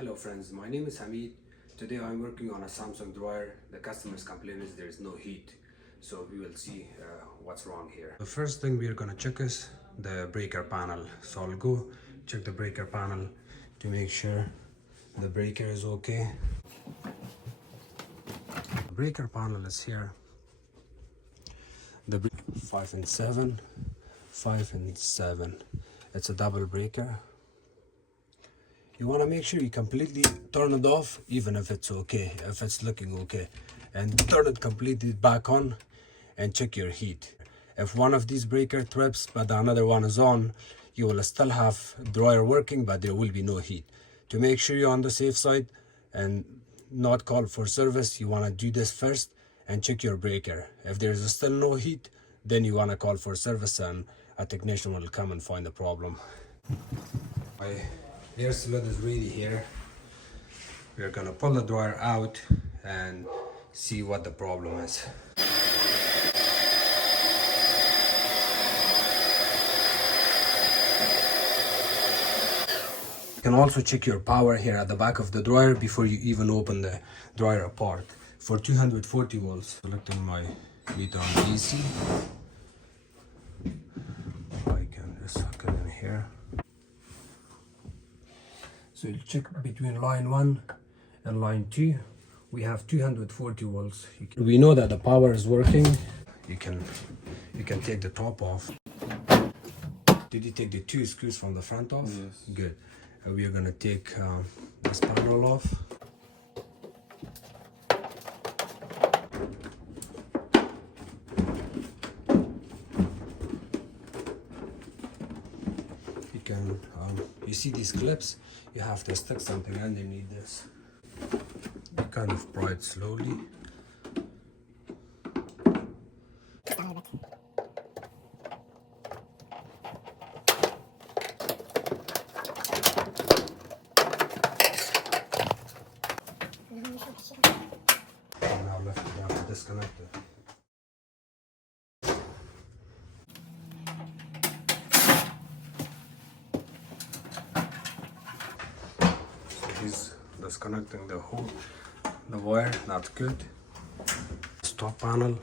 Hello friends, my name is Hamid. Today I'm working on a Samsung dryer. The customer's complaint is there is no heat. So we will see what's wrong here. The first thing we are gonna check is the breaker panel. So I'll go check the breaker panel to make sure the breaker is okay. The breaker panel is here. The 5 and 7, 5 and 7. It's a double breaker. You want to make sure you completely turn it off, even if it's okay, if it's looking okay, and turn it completely back on and check your heat. If one of these breaker trips but the another one is on, you will still have dryer working, but there will be no heat. To make sure you're on the safe side and not call for service, you want to do this first and check your breaker. If there's still no heat, then you want to call for service and a technician will come and find the problem. My air cylinder is really here. We're gonna pull the dryer out and see what the problem is. You can also check your power here at the back of the dryer before you even open the dryer apart. For 240 volts, selecting my meter on DC. I can just hook it in here. So you check between line 1 and line 2. We have 240 volts. We know that the power is working. You can take the top off. Did you take the 2 screws from the front off? Yes. Good. We are gonna take this panel off. You can, you see these clips? You have to stick something underneath this. You kind of pry it slowly. Now left it down to disconnect it. So he's disconnecting the wire, that's good. Stop panel.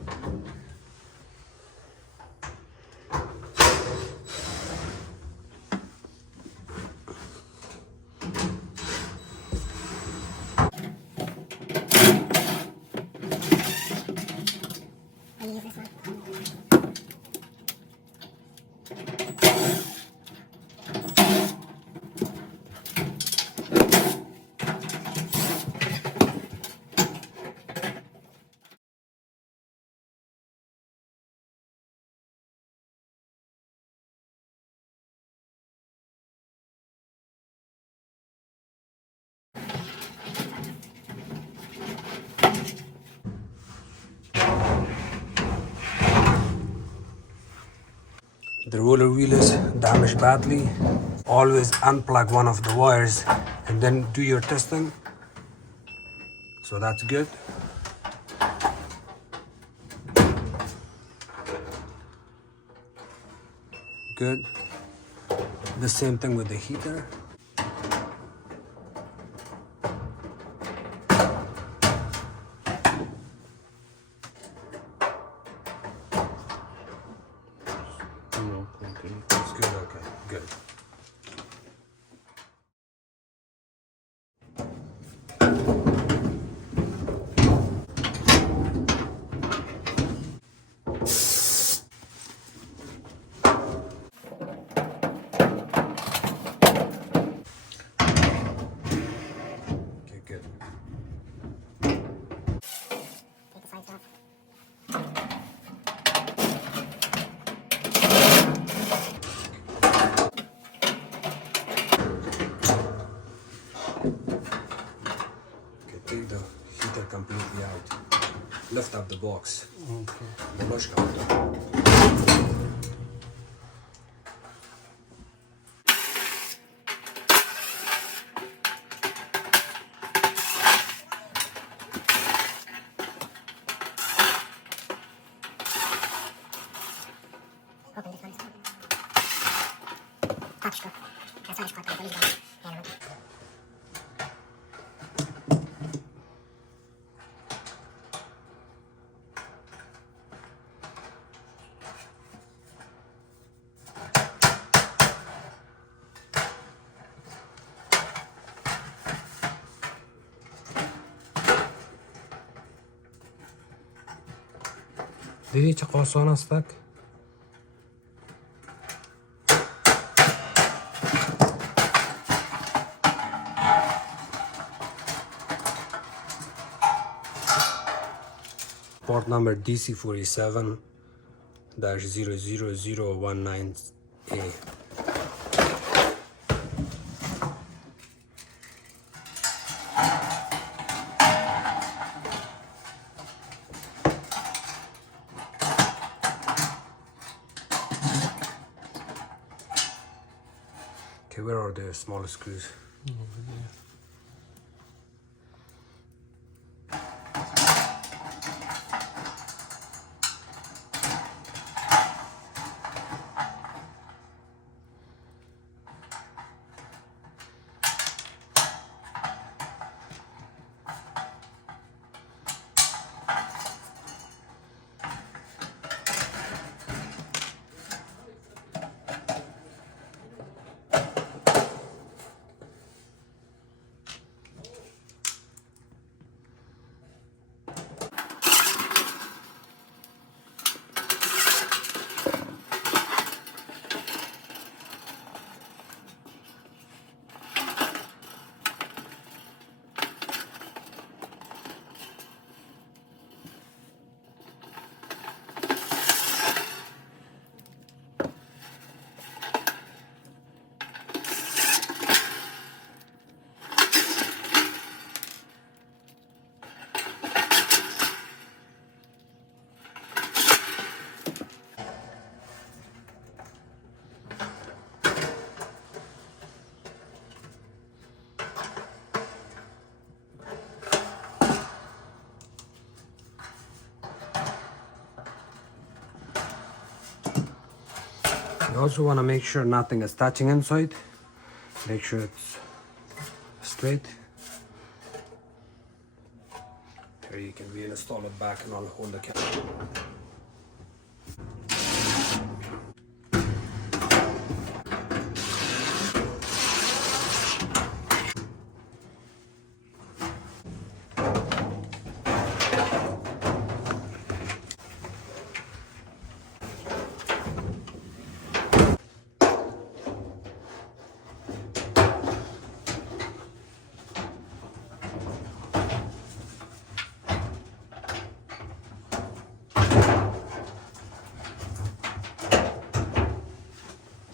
The roller wheel is damaged badly. Always unplug one of the wires and then do your testing. So that's good. Good. The same thing with the heater. Okay. It's good, okay, good. Okay, good. Take the sides off. Okay, take the heater completely out. Lift up the box. Okay. The wash counter. Open the console. Touch screw. That's how it's got the Diricha qolsana stack. Port number DC47-00019A. Okay, where are the smaller screws? Over there. You also want to make sure nothing is touching inside. Make sure it's straight. Here you can reinstall it back and I'll hold the camera.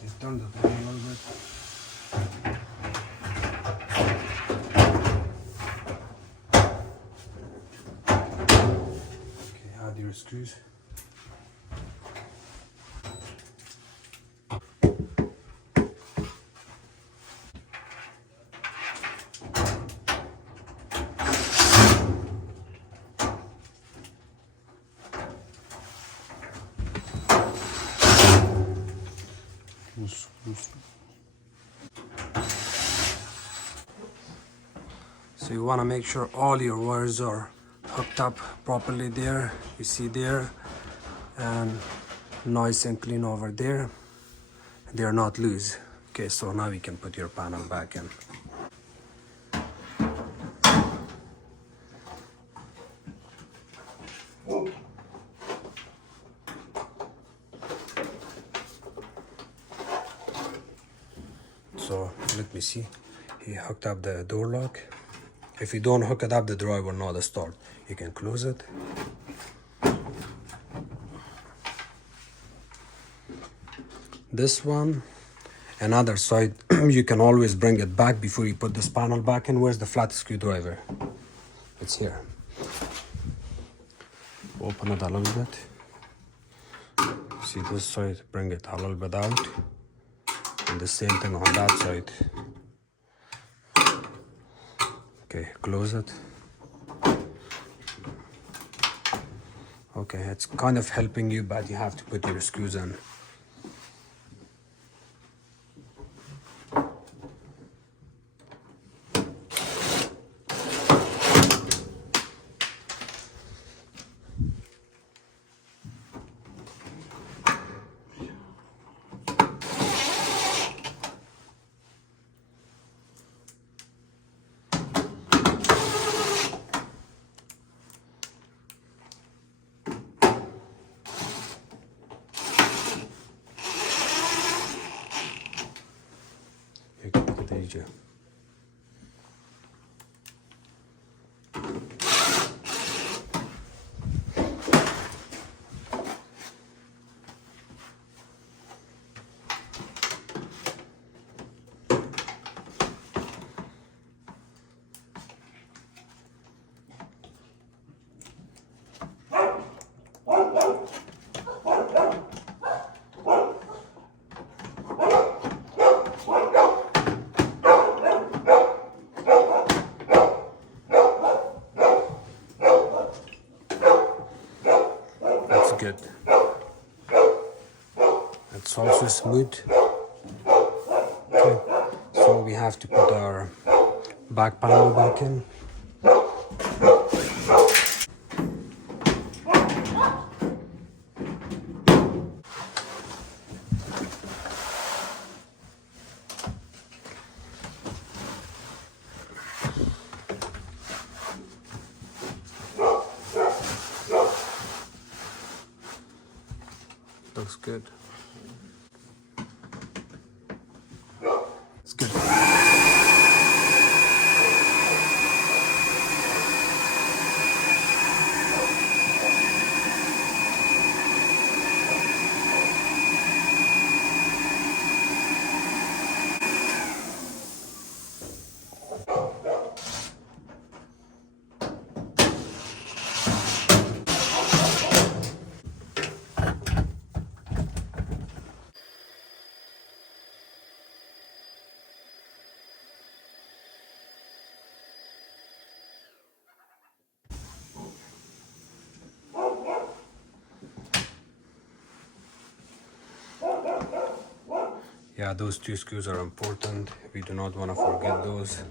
Just turn the thing a little bit. Okay, add your screws. So you want to make sure all your wires are hooked up properly there. You see there, and nice and clean over there. They are not loose. Okay, so now you can put your panel back in. So let me see. He hooked up the door lock. If you don't hook it up, the door will not start. You can close it. This one, another side, you can always bring it back before you put this panel back in. Where's the flat screwdriver? It's here. Open it a little bit. See this side, bring it a little bit out. And the same thing on that side. Okay, close it. Okay, it's kind of helping you, but you have to put your screws in. النتيجة. That's good. It's also smooth. Okay. So we have to put our back panel back in. Looks good. It's good. Yeah, those two screws are important. We do not want to forget those.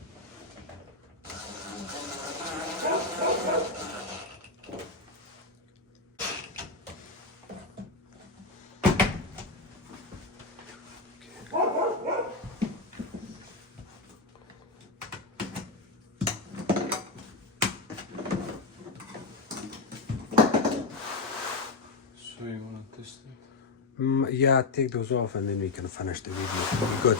So you want to test it? Yeah, take those off and then we can finish the video. Good.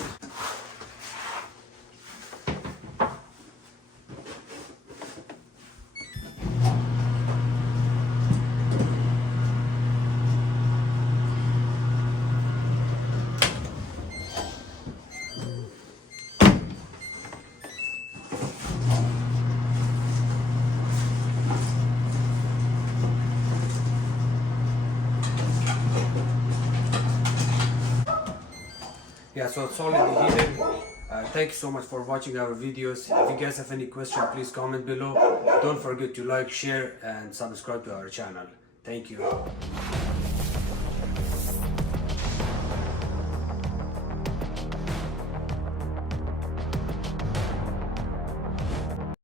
Yeah, so it's already heated. Thank you so much for watching our videos. If you guys have any question, please comment below. Don't forget to like, share and subscribe to our channel. Thank you.